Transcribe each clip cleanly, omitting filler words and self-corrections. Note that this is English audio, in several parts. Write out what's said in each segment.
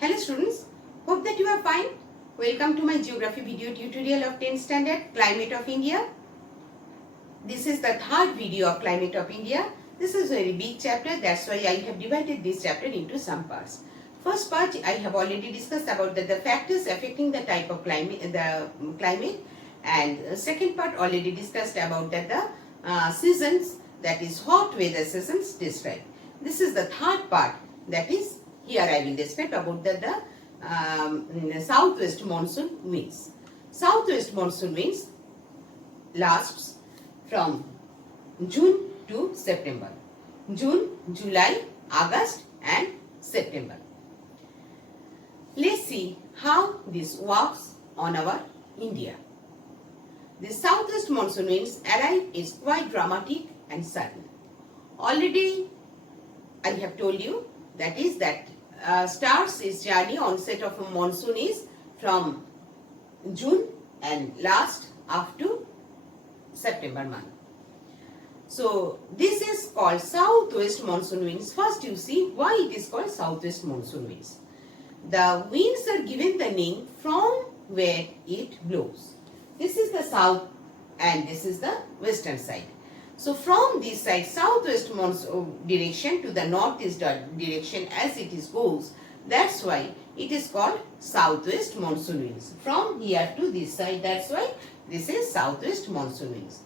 Hello students, hope that you are fine. Welcome to my geography video tutorial of 10th standard Climate of India. This is the third video of Climate of India. This is a very big chapter, that's why I have divided this chapter into some parts. First part I have already discussed about the factors affecting the type of climate, and second part already discussed about the seasons, that is hot weather seasons described. This is the third part, that is here I will describe about the southwest monsoon winds. Southwest monsoon winds lasts from June to September. June, July, August and September. Let's see how this works on our India. The southwest monsoon winds arrive is quite dramatic and sudden. Already I have told you that starts its journey, onset of a monsoon is from June and last up to September month. So this is called southwest monsoon winds. First you see why it is called southwest monsoon winds. The winds are given the name from where it blows. This is the south and this is the western side. So from this side, southwest monsoon direction to the northeast direction as it is goes, that's why it is called southwest monsoon winds. From here to this side, that's why this is southwest monsoon winds.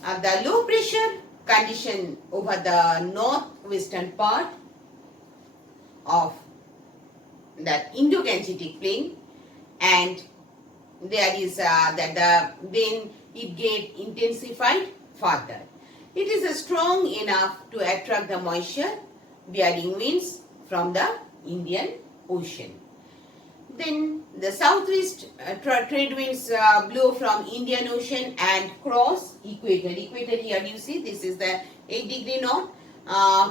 The low pressure condition over the northwestern part of that Indo-Gangetic plain, and there is then it get intensified further. It is strong enough to attract the moisture bearing winds from the Indian Ocean. Then the southwest trade winds blow from Indian Ocean and cross equator. Equator here you see, this is the 8° north,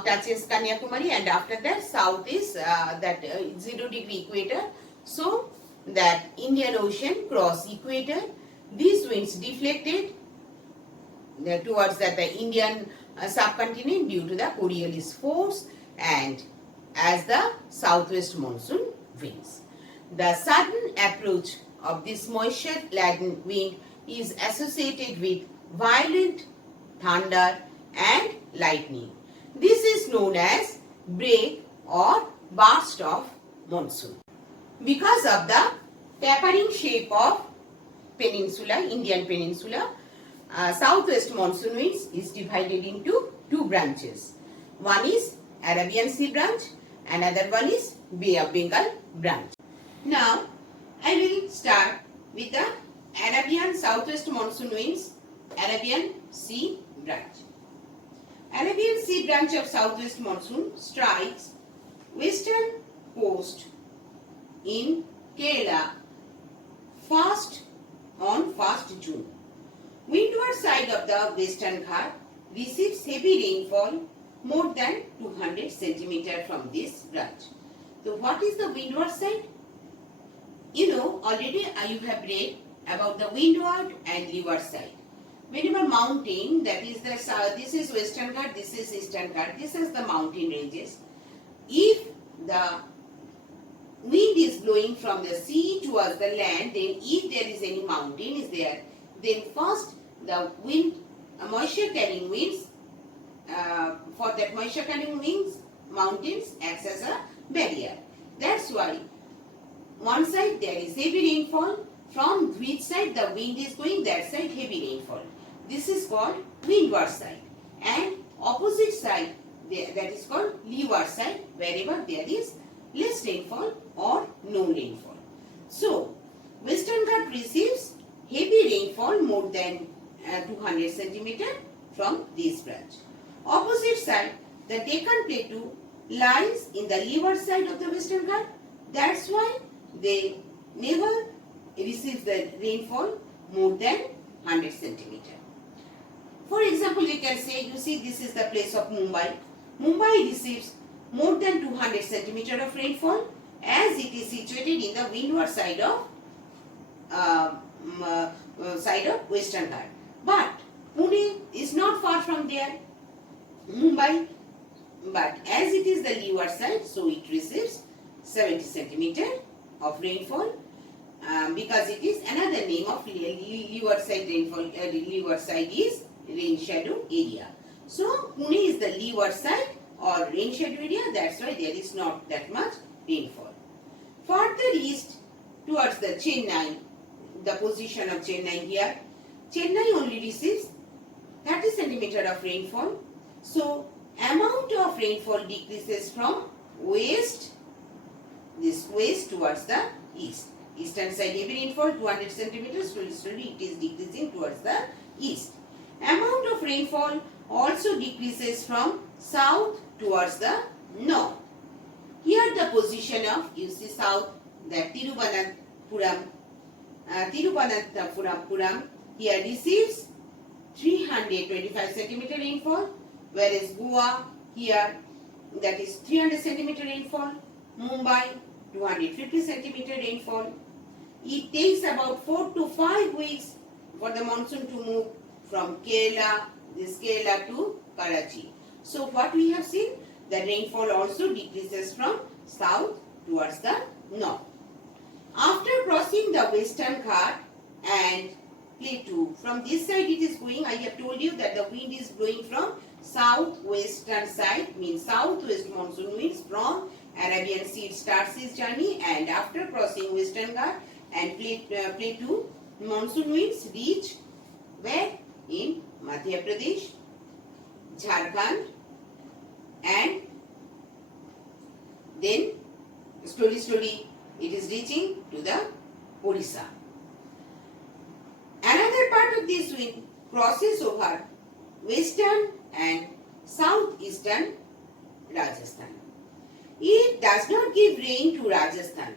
touches Kanyakumari, and after that south is 0° equator. So that Indian Ocean cross equator, these winds deflected towards the Indian subcontinent due to the Coriolis force and as the southwest monsoon winds. The sudden approach of this moisture-laden wind is associated with violent thunder and lightning. This is known as break or burst of monsoon. Because of the tapering shape of peninsula, Indian peninsula, southwest monsoon winds is divided into two branches. One is Arabian Sea branch, another one is Bay of Bengal branch. Now I will start with the Arabian southwest monsoon winds, Arabian Sea branch. Arabian Sea branch of southwest monsoon strikes western coast in Kerala first on 1st June. Windward side of the Western Ghat receives heavy rainfall more than 200 cm from this branch. So what is the windward side? You know, already you have read about the windward and leeward side. Whenever mountain, that is the this is Western Ghat, this is Eastern Ghat, this is the mountain ranges. If the wind is blowing from the sea towards the land, then if there is any mountain is there, then first the wind, moisture carrying winds, for that moisture carrying winds, mountains acts as a barrier. That's why one side there is heavy rainfall, from which side the wind is going, that side heavy rainfall. This is called windward side, and opposite side that is called leeward side, wherever there is less rainfall or no rainfall. So Western Ghat receives heavy rainfall more than 200 cm from this branch. Opposite side, the Deccan Plateau lies in the leeward side of the Western Ghat. That's why they never receive the rainfall more than 100 cm. For example, we can say, you see, this is the place of Mumbai. Mumbai receives more than 200 cm of rainfall as it is situated in the windward side of Western Ghat. But Pune is not far from there, Mumbai, but as it is the leeward side, so it receives 70 centimeter of rainfall because it is another name of leeward side rainfall. Leeward side is rain shadow area. So Pune is the leeward side or rain shadow area. That's why there is not that much rainfall. Further east towards the Chennai, the position of Chennai here, Chennai only receives 30 centimeter of rainfall. So amount of rainfall decreases from west towards the east. Eastern side heavy rainfall 200 centimeters, slowly it is decreasing towards the east. Amount of rainfall also decreases from south towards the north. Here the position of, you see south, that Tiruvananthapuram here receives 325 centimeter rainfall, whereas Goa here, that is 300 centimeter rainfall, Mumbai 250 centimeter rainfall. It takes about 4 to 5 weeks for the monsoon to move from Kerala to Karachi. So what we have seen, the rainfall also decreases from south towards the north. After crossing the Western Ghat and Plateau, from this side it is going, I have told you that the wind is blowing from southwestern side, means southwest monsoon winds from Arabian Sea starts its journey, and after crossing Western Ghat and Plateau, monsoon winds reach where? In Madhya Pradesh, Jharkhand, and then slowly it is reaching to the Orissa. Another part of this wind crosses over western and southeastern Rajasthan. It does not give rain to Rajasthan.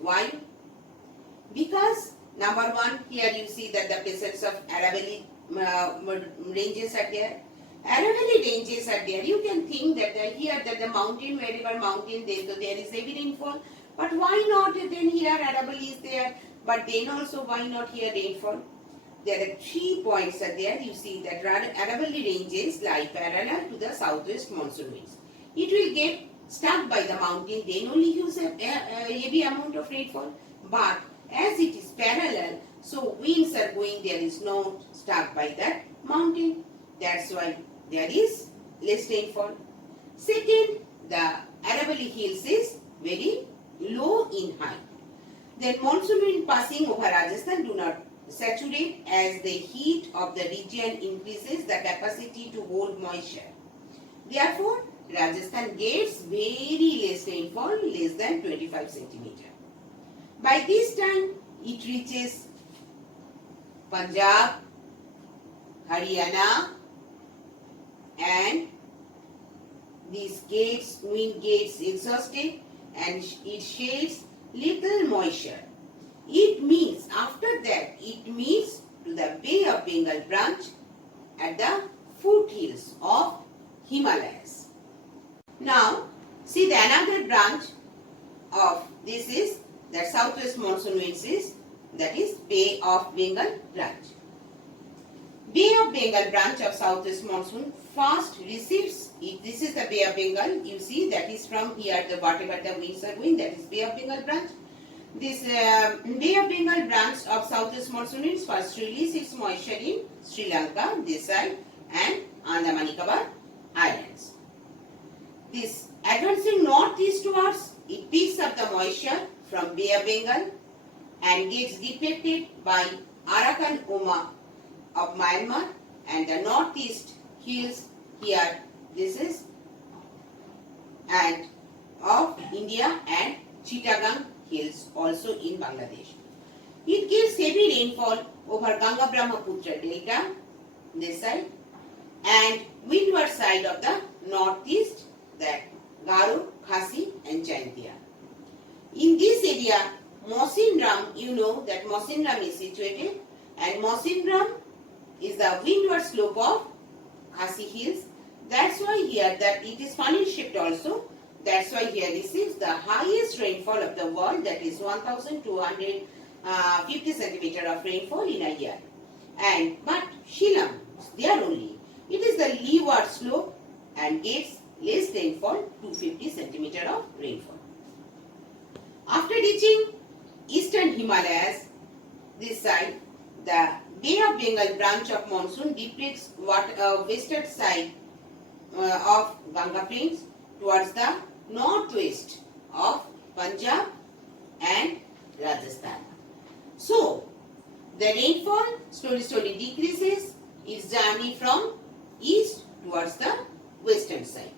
Why? Because number one, here you see that the presence of Aravalli ranges are there. Aravalli ranges are there. You can think that here that the mountain, wherever mountain there is heavy rainfall. But why not then here Aravalli is there? But then also why not here rainfall? There are 3 points are there. You see that Aravalli ranges lie parallel to the southwest monsoon winds. It will get stuck by the mountain, then only use a heavy amount of rainfall. But as it is parallel, so winds are going, there is no stuck by that mountain. That's why there is less rainfall. Second, the Aravalli Hills is very low in height. Then monsoon wind passing over Rajasthan do not saturate as the heat of the region increases the capacity to hold moisture. Therefore, Rajasthan gets very less rainfall, less than 25 centimeter. By this time, it reaches Punjab, Haryana, and these wind gets exhausted and it shades little moisture. It means, after that, it meets to the Bay of Bengal branch at the foothills of Himalayas. Now, see the another branch of this is that southwest monsoon winds is, that is Bay of Bengal branch. Bay of Bengal branch of southwest monsoon first receives, this is the Bay of Bengal, you see that is from here the whatever the winds are going, that is Bay of Bengal branch. This Bay of Bengal branch of southwest monsoon winds first release its moisture in Sri Lanka, this side, and Andaman Nicobar Islands. This advancing northeastwards, it picks up the moisture from Bay of Bengal and gets deflected by Arakan Oma of Myanmar and the northeast hills here, this is, and of India and Chittagong hills also in Bangladesh. It gives heavy rainfall over Ganga Brahmaputra delta, this side, and windward side of the northeast, that Garo, Khasi and Jaintia. In this area, Mawsynram, you know that Mawsynram is situated, and Mawsynram is the windward slope of Khasi hills. That's why here that it is funnel shaped also. That's why here receives the highest rainfall of the world, that is 1250 centimeter of rainfall in a year. But Shillong, there only, it is the leeward slope and gets less rainfall, 250 centimeter of rainfall. After reaching eastern Himalayas, this side, the Bay of Bengal branch of monsoon depletes western side of Ganga Plains towards the northwest of Punjab and Rajasthan. So, the rainfall slowly decreases its journey from east towards the western side.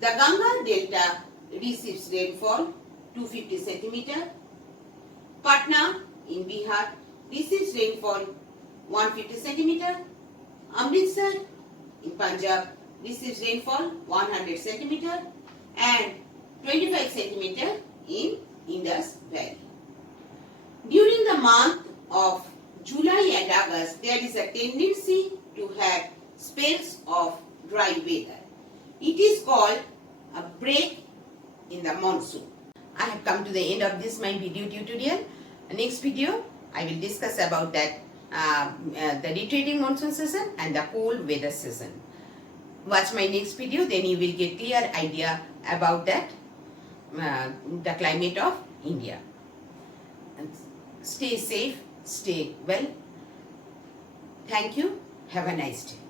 The Ganga Delta receives rainfall 250 centimeter. Patna in Bihar receives rainfall 150 centimeter. Amritsar in Punjab receives rainfall 100 centimeter and 25 centimeter in Indus Valley. During the month of July and August, there is a tendency to have spells of dry weather. It is called a break in the monsoon. I have come to the end of this my video tutorial. Next video, I will discuss about that the retreating monsoon season and the cold weather season. Watch my next video, then you will get clear idea about that the climate of India. And stay safe, stay well. Thank you. Have a nice day.